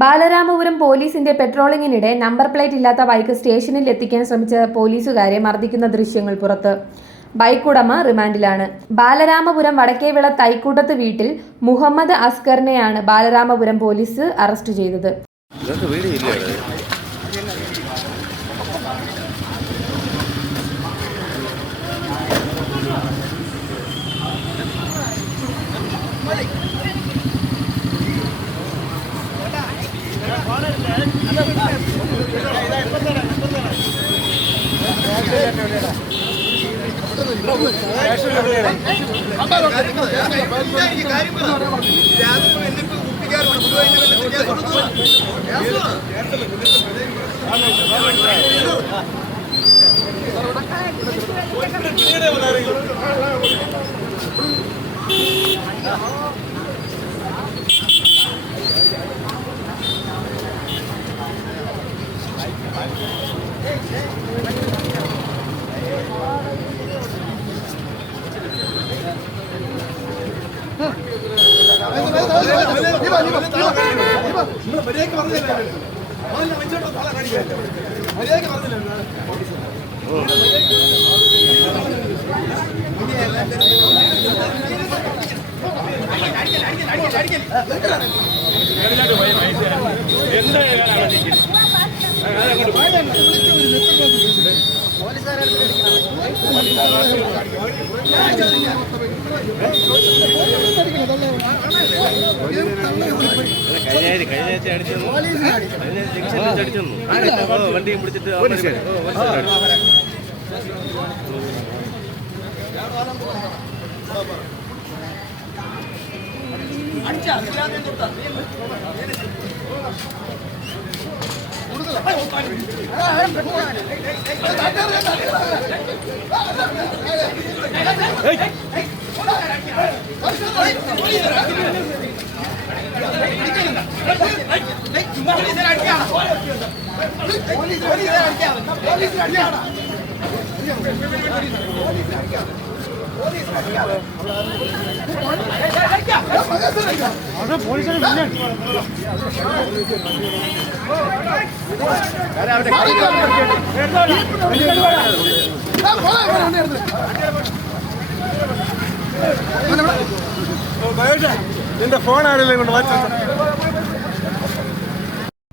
ബാലരാമപുരം പോലീസിന്റെ പെട്രോളിംഗിനിടെ number plate ഇല്ലാത്ത bike സ്റ്റേഷനിൽ എത്തിക്കാൻ ശ്രമിച്ച പോലീസുകാരെ മർദ്ദിക്കുന്ന ദൃശ്യങ്ങൾ പുറത്ത്. ബൈക്ക് ഉടമ റിമാൻഡിലാണ്. ബാലരാമപുരം വടക്കേവിള തൈക്കൂട്ടത്ത് വീട്ടിൽ മുഹമ്മദ് അസ്കറിനെയാണ് ബാലരാമപുരം പോലീസ് അറസ്റ്റ് ചെയ്തത്. വണ്ടിയും പിടിച്ചിട്ട്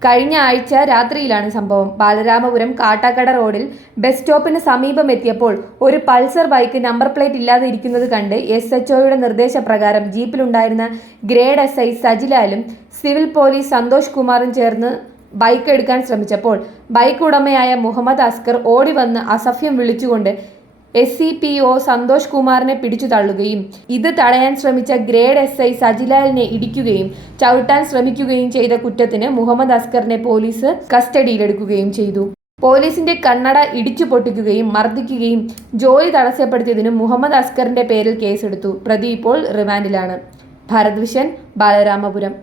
കഴിഞ്ഞ ആഴ്ച രാത്രിയിലാണ് സംഭവം. ബാലരാമപുരം കാട്ടാക്കട റോഡിൽ ബസ് സ്റ്റോപ്പിന് സമീപം എത്തിയപ്പോൾ ഒരു പൾസർ ബൈക്ക് നമ്പർ പ്ലേറ്റ് ഇല്ലാതെ ഇരിക്കുന്നത് കണ്ട് SHOയുടെ നിർദ്ദേശപ്രകാരം ജീപ്പിലുണ്ടായിരുന്ന ഗ്രേഡ് SI സജിലാലും സിവിൽ പോലീസ് സന്തോഷ് കുമാറും ചേർന്ന് ബൈക്ക് എടുക്കാൻ ശ്രമിച്ചപ്പോൾ ബൈക്ക് ഉടമയായ മുഹമ്മദ് അസ്കർ ഓടി വന്ന് അസഭ്യം വിളിച്ചുകൊണ്ട് SCPO സന്തോഷ് കുമാറിനെ പിടിച്ചു തള്ളുകയും ഇത് തടയാൻ ശ്രമിച്ച ഗ്രേഡ് SI സജിലാലിനെ ഇടിക്കുകയും ചവിട്ടാൻ ശ്രമിക്കുകയും ചെയ്ത കുറ്റത്തിന് മുഹമ്മദ് അസ്കറിനെ പോലീസ് കസ്റ്റഡിയിലെടുക്കുകയും ചെയ്തു. പോലീസിന്റെ കണ്ണട ഇടിച്ചു പൊട്ടിക്കുകയും മർദ്ദിക്കുകയും ജോലി തടസ്സപ്പെടുത്തിയതിനും മുഹമ്മദ് അസ്കറിന്റെ പേരിൽ കേസെടുത്തു. പ്രതി ഇപ്പോൾ റിമാൻഡിലാണ്. ഭാരത് വിഷൻ, ബാലരാമപുരം.